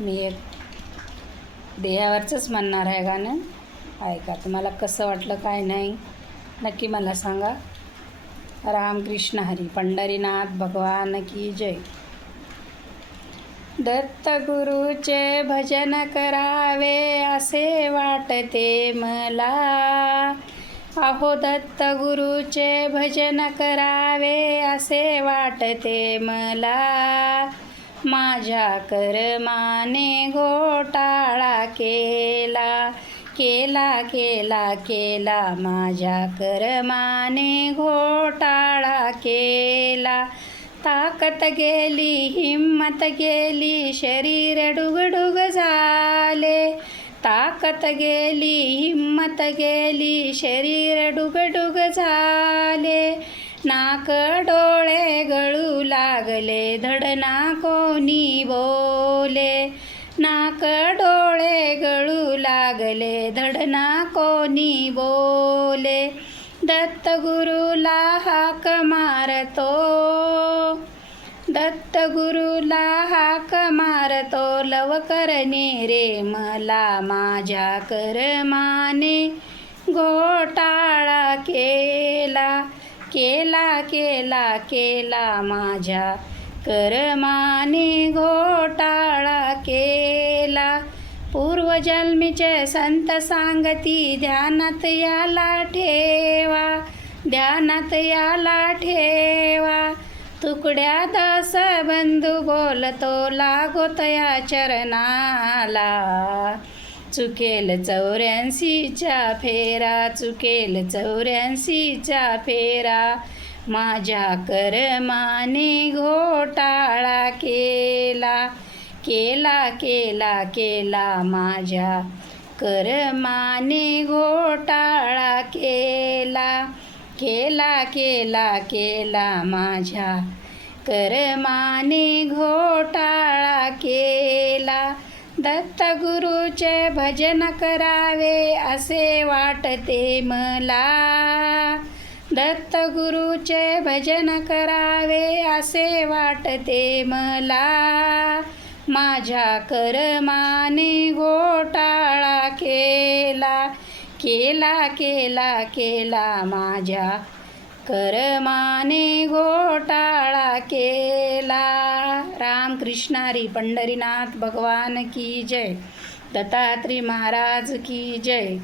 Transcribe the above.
मी एक देहावरचंच म्हणणार आहे गाणं. ऐका, तुम्हाला कसं वाटलं काय नाही नक्की मला सांगा. रामकृष्ण हरी. पंढरीनाथ भगवान की जय. दत्त गुरुचे भजन करावे असे वाटते मला. अहो दत्त गुरुचे भजन करावे असे वाटते मला. माझ्या कर्माने घोटाळा केला केला केला केला. माझ्या कर्माने घोटाळा केला. ताकद गेली, हिम्मत गेली, शरीर डुगडुग झाले. ताकद गेली, हिम्मत गेली, शरीर डुगडुग झाले. नाक डोळे गळू लागले, धड ना कोणी बोले. नाक डोळे गळू लागले, धड ना कोणी बोले. दत्त गुरुला हाक मारतो, दत्त गुरुला हाक मारतो. लवकर ने रे मला. माझ्या कर्माने घोटाळा केला केला केला केला. माझ्या कर्माने घोटाळा केला. पूर्वजन्मीचे संत सांगती ध्यानात याला ठेवा, ध्यानात याला ठेवा. तुकड्या दास बंधू बोलतो लागो तया चरणाला. चुकेल 84चा फेरा, चुकेल 84चा फेरा. माझ्या कर्माने घोटाळा केला केला केला केला. माझ्या कर्माने घोटाळा केला केला केला केला. माझ्या कर्माने घोटाळा केला. दत्त गुरुचे भजन करावे असे वाटते मला. दत्त गुरुचे भजन करावे असे वाटते मला. माझ्या कर्माने घोटाळा केला केला केला केला. माझ्या कर्माने घोटाळा केला. रामकृष्ण हरी. पंढरीनाथ भगवान की जय. दत्तात्रय महाराज की जय.